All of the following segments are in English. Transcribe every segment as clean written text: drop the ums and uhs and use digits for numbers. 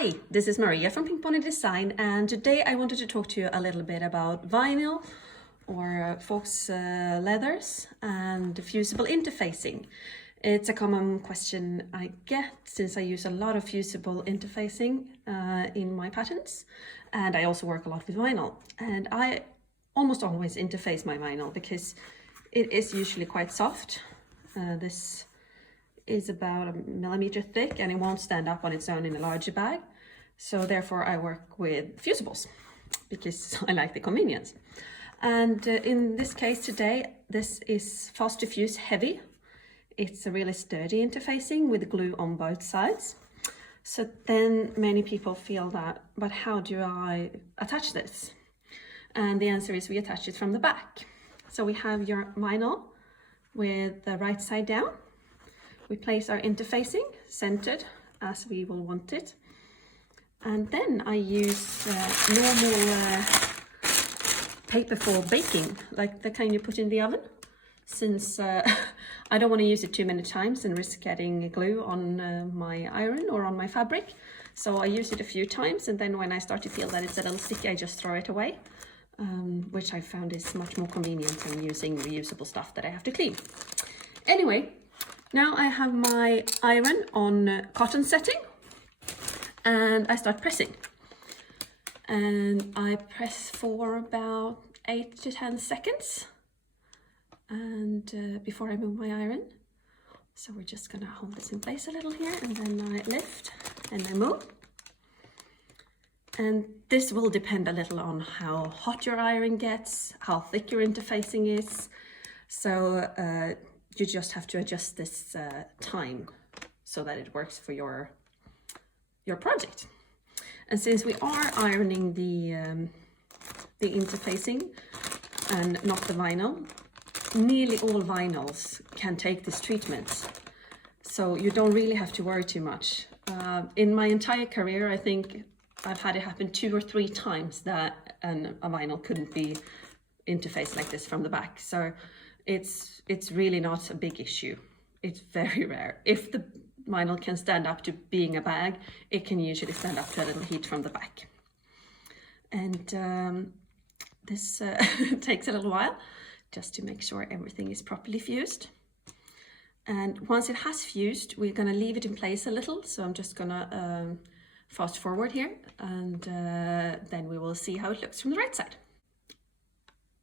Hi, this is Maria from Pink Pony Design, and today I wanted to talk to you a little bit about vinyl or faux leathers and fusible interfacing. It's a common question I get since I use a lot of fusible interfacing in my patterns, and I also work a lot with vinyl. And I almost always interface my vinyl because it is usually quite soft. This is about 1 millimeter thick and it won't stand up on its own in a larger bag. So therefore I work with fusibles because I like the convenience. And in this case today, this is fast to fuse heavy. It's a really sturdy interfacing with glue on both sides. So then many people feel that, but how do I attach this? And the answer is we attach it from the back. So we have your vinyl with the right side down. We place our interfacing centered as we will want it. And then I use normal paper for baking, like the kind you put in the oven, since I don't want to use it too many times and risk getting glue on my iron or on my fabric. So I use it a few times, and then when I start to feel that it's a little sticky, I just throw it away, which I found is much more convenient than using reusable stuff that I have to clean. Anyway, now I have my iron on cotton setting and I start pressing. And I press for about 8 to 10 seconds and before I move my iron. So we're just gonna hold this in place a little here, and then I lift and I move. And this will depend a little on how hot your iron gets, how thick your interfacing is. So you just have to adjust this time so that it works for your project. And since we are ironing the interfacing and not the vinyl, nearly all vinyls can take this treatment. So you don't really have to worry too much. In my entire career, I think I've had it happen 2 or 3 times that a vinyl couldn't be interfaced like this from the back. So it's really not a big issue. It's very rare. If the vinyl can stand up to being a bag, it can usually stand up to a little heat from the back. And this takes a little while just to make sure everything is properly fused. And once it has fused, we're gonna leave it in place a little. So I'm just gonna fast forward here, and then we will see how it looks from the right side.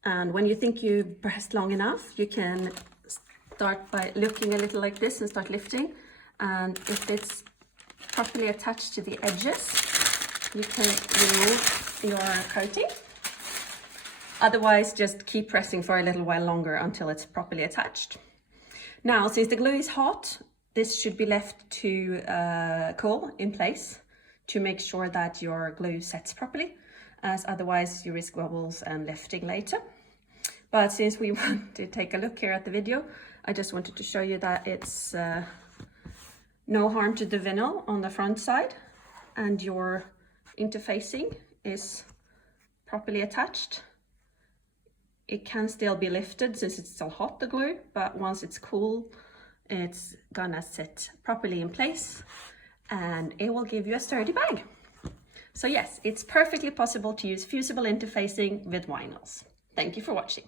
And when you think you've pressed long enough, you can start by looking a little like this and start lifting. And if it's properly attached to the edges, you can remove your coating. Otherwise, just keep pressing for a little while longer until it's properly attached. Now, since the glue is hot, this should be left to cool in place to make sure that your glue sets properly, as otherwise you risk wobbles and lifting later. But since we want to take a look here at the video, I just wanted to show you that it's no harm to the vinyl on the front side, and your interfacing is properly attached. It can still be lifted since it's still hot, the glue, but once it's cool, it's gonna sit properly in place and it will give you a sturdy bag. So yes, it's perfectly possible to use fusible interfacing with vinyls. Thank you for watching.